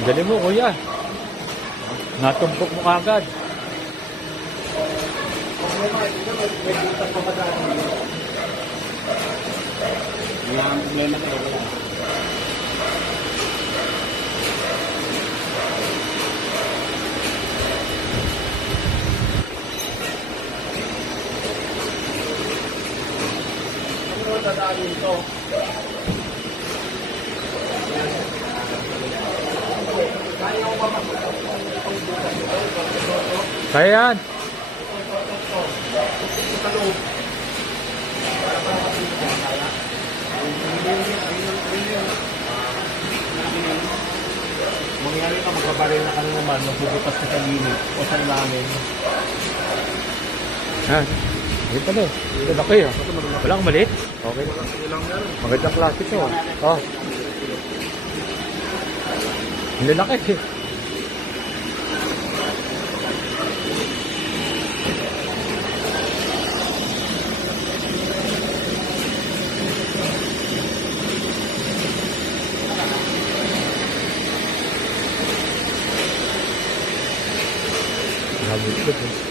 Galing mo, kuya. Natumpok mo kagad. Wala ang problema kayo, wala. Ano dadaan ito? Kaya yan. Mangyari ka, magbabaril na ka na naman, magbubutas ka sa gilid o sa ilalim. Ha? Hindi pala eh. Ito laki ah. Walang maliit? Okay. Magandang klase ito ah. Oh. Hindi laki eh. Grabe ito.